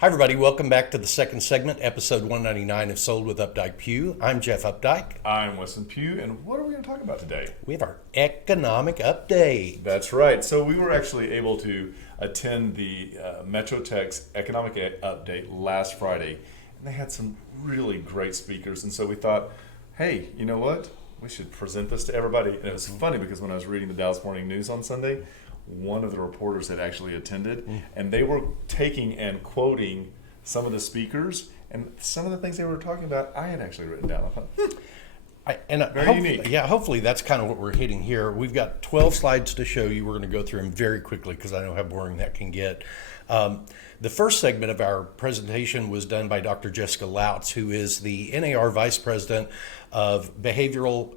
Hi, everybody. Welcome back to the second segment, episode 199 of Sold with Updike Pugh. I'm Jeff Updike. I'm Weston Pugh, and what are we going to talk about today? We have our economic update. That's right. So we were actually able to attend the Metro Tech's economic update last Friday, and they had some really great speakers. And so we thought, hey, you know what? We should present this to everybody. And it was funny because when I was reading the Dallas Morning News on Sunday, one of the reporters had actually attended, and they were taking and quoting some of the speakers, and some of the things they were talking about, I had actually written down. I thought, very unique. Yeah, hopefully that's kind of what we're hitting here. We've got 12 slides to show you. We're going to go through them very quickly because I know how boring that can get. The first segment of our presentation was done by Dr. Jessica Laus, who is the NAR Vice President of Behavioral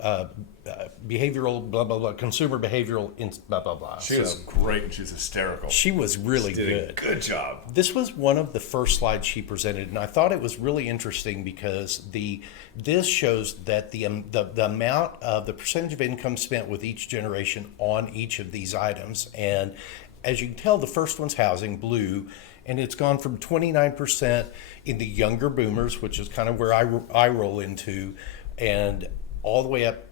blah, blah, blah, Consumer Behavioral, blah, blah, blah. She was great, and she was hysterical. She was really good. Good job. This was one of the first slides she presented, and I thought it was really interesting because this shows that the amount of the percentage of income spent with each generation on each of these items. And as you can tell, the first one's housing, blue, and it's gone from 29% in the younger boomers, which is kind of where I roll into, and all the way up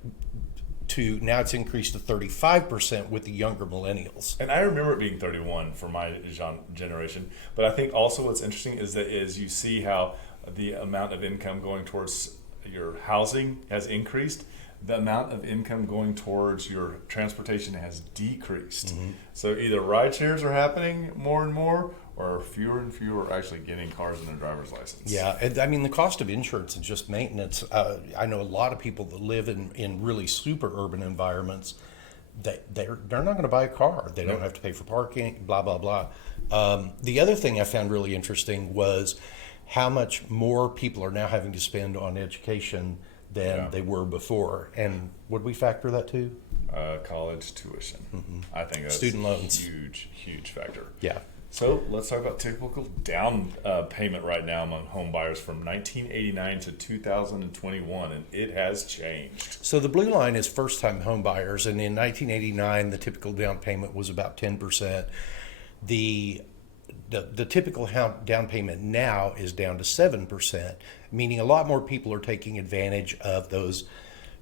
to now it's increased to 35% with the younger millennials. And I remember it being 31 for my generation. But I think also what's interesting is that as you see how the amount of income going towards your housing has increased, the amount of income going towards your transportation has decreased. Mm-hmm. So either ride shares are happening more and more, or fewer and fewer are actually getting cars in their driver's license. Yeah, and I mean, the cost of insurance and just maintenance, I know a lot of people that live in really super urban environments, that they're not going to buy a car. They don't have to pay for parking, blah, blah, blah. The other thing I found really interesting was how much more people are now having to spend on education than they were before. And would we factor that too? College tuition. Mm-hmm. I think that's student loans. Huge factor. Yeah. So let's talk about typical down payment right now among home buyers from 1989 to 2021, and it has changed. So the blue line is first-time home buyers, and in 1989, the typical down payment was about 10%. The typical down payment now is down to 7%, meaning a lot more people are taking advantage of those,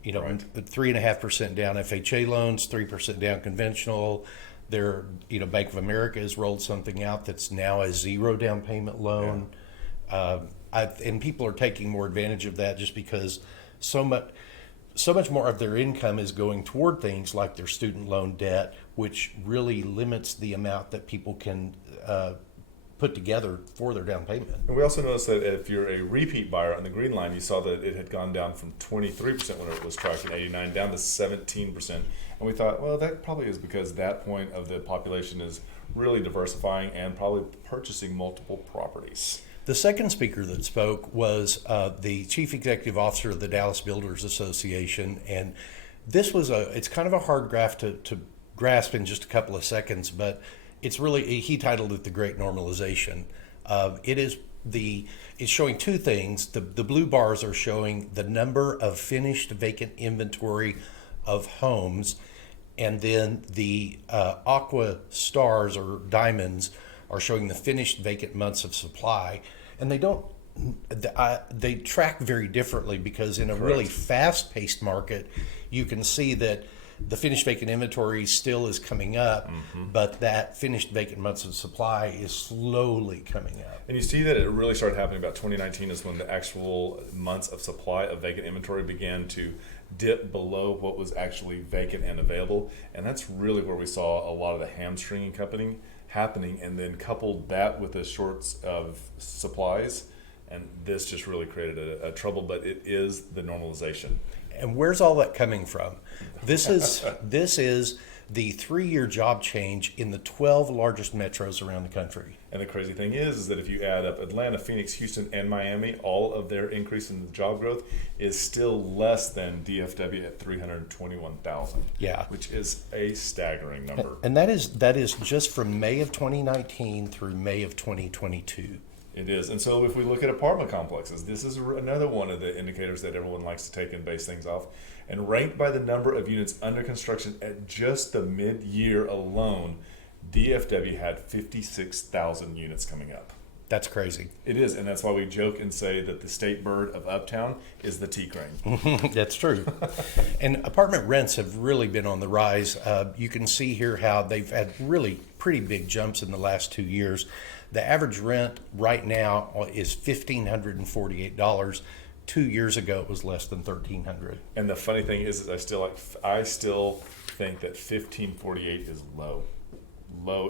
right. 3.5% down FHA loans, 3% down conventional. Bank of America has rolled something out that's now a zero down payment loan. Yeah. And people are taking more advantage of that just because so much more of their income is going toward things like their student loan debt, which really limits the amount that people can put together for their down payment. And we also noticed that if you're a repeat buyer on the green line, you saw that it had gone down from 23% when it was tracked in 89 down to 17%. And we thought, well, that probably is because that point of the population is really diversifying and probably purchasing multiple properties. The second speaker that spoke was the chief executive officer of the Dallas Builders Association. And this was it's kind of a hard graph to grasp in just a couple of seconds, but it's really, he titled it The Great Normalization. It's showing two things. The blue bars are showing the number of finished vacant inventory of homes, and then the aqua stars or diamonds are showing the finished vacant months of supply. And they track very differently because in a really fast-paced market, you can see that the finished vacant inventory still is coming up, but that finished vacant months of supply is slowly coming up. And you see that it really started happening about 2019 is when the actual months of supply of vacant inventory began to dip below what was actually vacant and available. And that's really where we saw a lot of the hamstringing happening, and then coupled that with the shorts of supplies. And this just really created a trouble, but it is the normalization. And where's all that coming from? This is the 3-year job change in the 12 largest metros around the country. And the crazy thing is that if you add up Atlanta, Phoenix, Houston, and Miami, all of their increase in job growth is still less than DFW at 321,000. Yeah, which is a staggering number. And that is just from May of 2019 through May of 2022. It is. And so if we look at apartment complexes, this is another one of the indicators that everyone likes to take and base things off. And ranked by the number of units under construction at just the mid-year alone, DFW had 56,000 units coming up. That's crazy. It is, and that's why we joke and say that the state bird of Uptown is the tea crane. That's true. And apartment rents have really been on the rise. You can see here how they've had really pretty big jumps in the last 2 years. The average rent right now is $1,548. 2 years ago, it was less than $1,300. And the funny thing is I still think that 1548 is low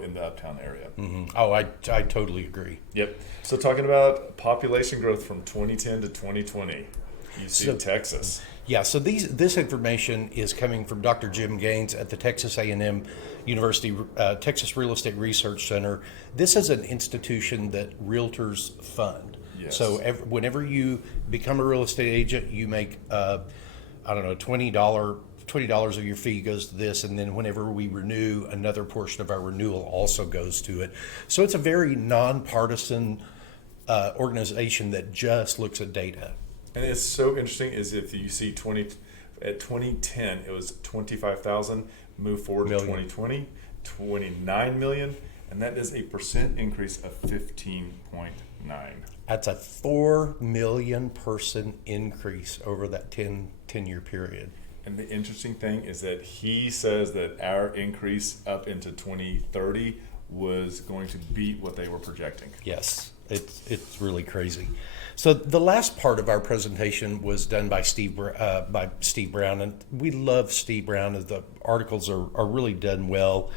in the Uptown area. Oh, I totally agree. Yep. So talking about population growth from 2010 to 2020, you see Texas. Yeah, so this information is coming from Dr. Jim Gaines at the Texas A&M University Texas Real Estate Research Center. This is an institution that realtors fund. Yes. So whenever you become a real estate agent, you make $20 of your fee goes to this, and then whenever we renew, another portion of our renewal also goes to it. So it's a very nonpartisan organization that just looks at data. And it's so interesting is if you see 2010, it was 25,000, move forward to 2020, 29 million, and that is a percent increase of 15.9. That's a 4 million person increase over that 10-year period. And the interesting thing is that he says that our increase up into 2030 was going to beat what they were projecting. Yes, it's really crazy. So the last part of our presentation was done by Steve Brown, and we love Steve Brown. The articles are really done well.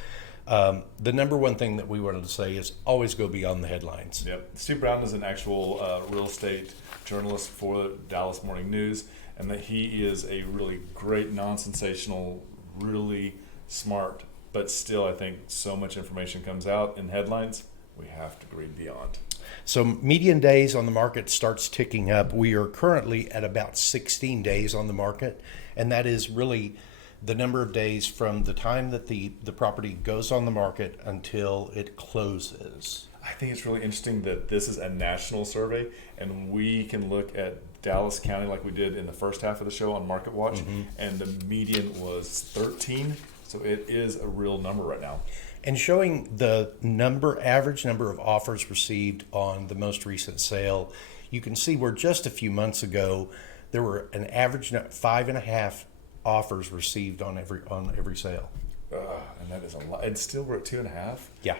The number one thing that we wanted to say is always go beyond the headlines. Yep. Steve Brown is an actual real estate journalist for the Dallas Morning News, and that he is a really great, non-sensational, really smart, but still I think so much information comes out in headlines, we have to read beyond. So median days on the market starts ticking up. We are currently at about 16 days on the market, and that is really the number of days from the time that the property goes on the market until it closes. I think it's really interesting that this is a national survey, and we can look at Dallas County like we did in the first half of the show on Market Watch, and the median was 13, so it is a real number right now. And showing the average number of offers received on the most recent sale, you can see where just a few months ago there were an average 5.5 offers received on every sale. And that is a lot. And still we're at 2.5. Yeah,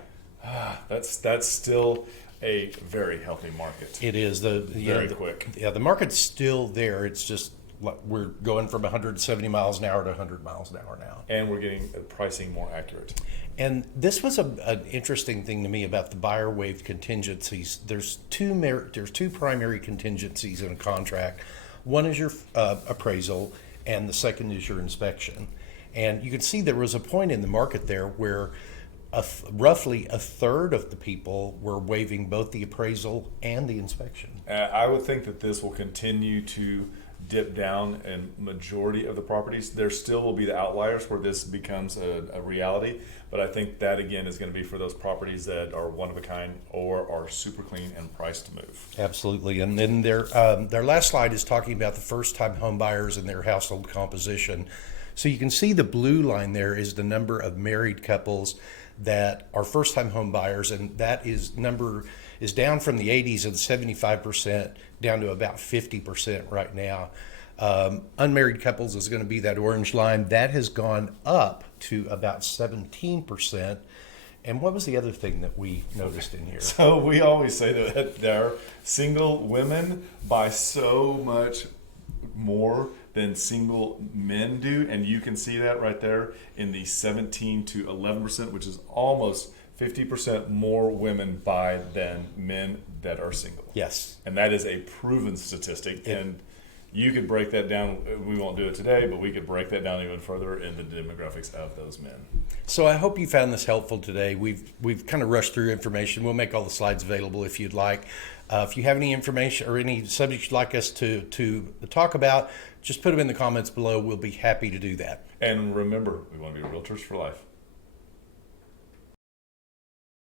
that's still a very healthy market. it is Very quick. Yeah, the market's still there. It's just we're going from 170 miles an hour to 100 miles an hour now. And we're getting pricing more accurate. And this was an interesting thing to me about the buyer waived contingencies. There's two primary contingencies in a contract. One is your appraisal, and the second is your inspection. And you can see there was a point in the market there where roughly a third of the people were waiving both the appraisal and the inspection. I would think that this will continue to dip down in majority of the properties. There still will be the outliers where this becomes a reality, but I think that again is going to be for those properties that are one of a kind or are super clean and priced to move. Absolutely. And then their last slide is talking about the first-time home buyers and their household composition. So you can see the blue line there is the number of married couples that are first-time home buyers, and that number is down from the 80s of 75% down to about 50% right now. Unmarried couples is going to be that orange line. That has gone up to about 17%. And what was the other thing that we noticed in here? So we always say that there single women buy so much more than single men do, and you can see that right there in the 17 to 11%, which is almost 50% more women buy than men that are single. Yes. And that is a proven statistic. And you could break that down. We won't do it today, but we could break that down even further in the demographics of those men. So I hope you found this helpful today. We've kind of rushed through information. We'll make all the slides available if you'd like. If you have any information or any subjects you'd like us to talk about, just put them in the comments below. We'll be happy to do that. And remember, we want to be realtors for life.